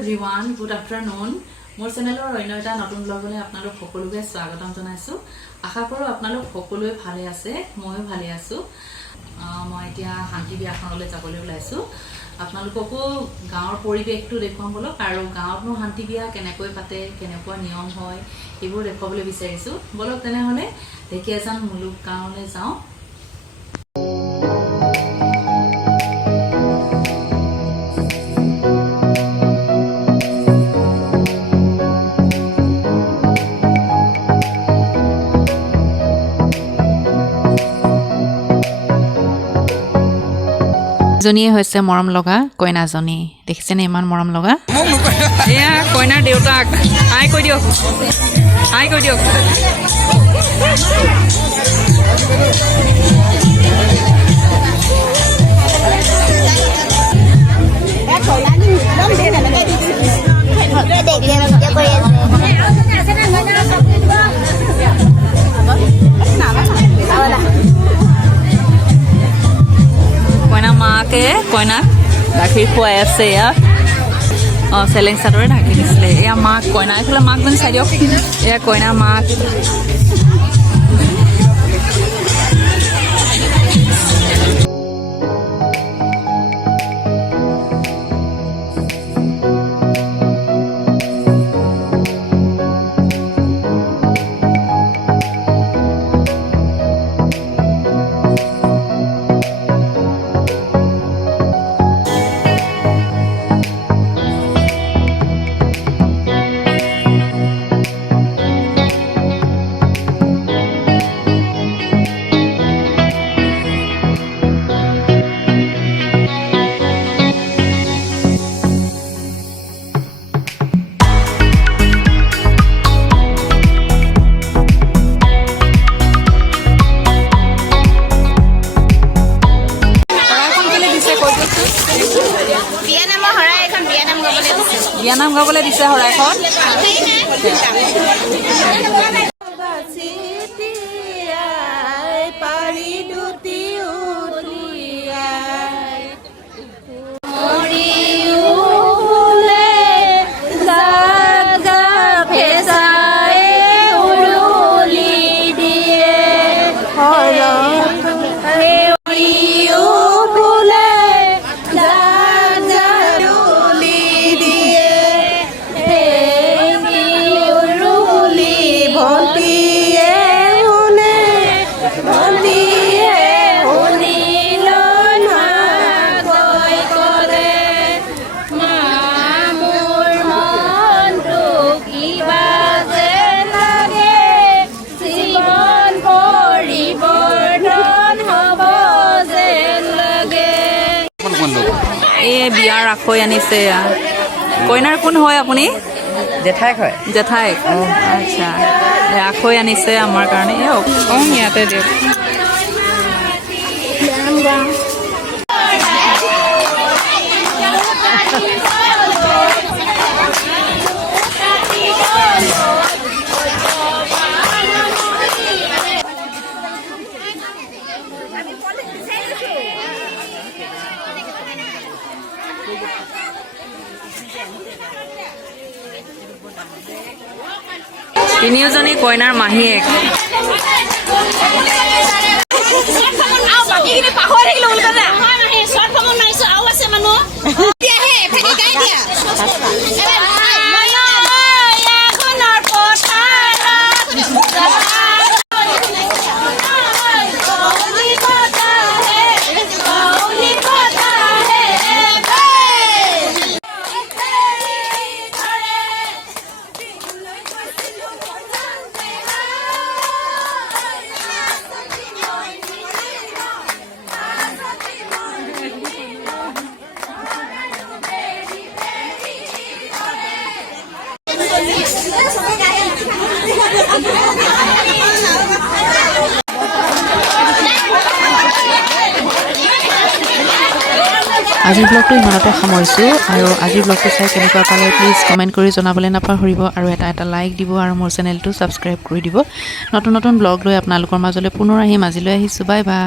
everyone, good afternoon. মোৰ চেনেলৰ অন্য এটা নতুন ব্লগলৈ আপোনালোক সকলোকে স্বাগতম জনাইছো। আশা কৰো আপোনালোক সকলোৱে ভালে আছে, ময়ো ভালে আছো। মই এতিয়া শান্তি বিয়াখনলৈ যাবলৈ ওলাইছো। আপোনালোককো গাঁৱৰ পৰিৱেশটো দেখুৱাম বলক আৰু গাঁৱতনো শান্তি বিয়া কেনেকৈ পাতে, কেনেকুৱা নিয়ম হয় এইবোৰ দেখুৱাবলৈ বিচাৰিছো। বলক তেনেহলে ঢেকিয়াজান মুলুক গাঁৱলৈ যাওঁ। জনীয়ে হৈছে মৰম লগা কইনাজনী, দেখিছেনে ইমান মৰম লগা। এয়া কইনাৰ দেউতাক, আই কৈ দিয়ক, আই কৈ দিয়ক। কইনা মাকে কইনাক গাখীৰ খুৱাই আছে। এয়া চেলেং চাদৰে ঢাকি দিছিলে। এয়া মাক কইনা, এইফালে মাকজনী চাই দিয়ক। এয়া কইনা মাক। বিয়ানাম গাবলৈ দিছে শৰাইখন। এই বিয়াৰ আখৈ আনিছে। কইনাৰ কোন হয় আপুনি? জেঠাইক হয়। জেঠাইক, আচ্ছা। আখৈ আনিছে আমাৰ কাৰণে। ইয়াতে দিয়ক। তিনিওজনী কইনাৰ মাহীয়েক। আজিৰ ব্লগটো ইমানতে সামৰিছোঁ আৰু আজিৰ ব্লগটো চাই কেনেকুৱা পালে প্লিজ কমেণ্ট কৰি জনাবলৈ নাপাহৰিব আৰু এটা লাইক দিব আৰু মোৰ চেনেলটো ছাবস্ক্ৰাইব কৰি দিব। নতুন নতুন ব্লগ লৈ আপোনালোকৰ মাজলৈ পুনৰ আহিম। আজিলৈ আহিছোঁ, বাই বাই।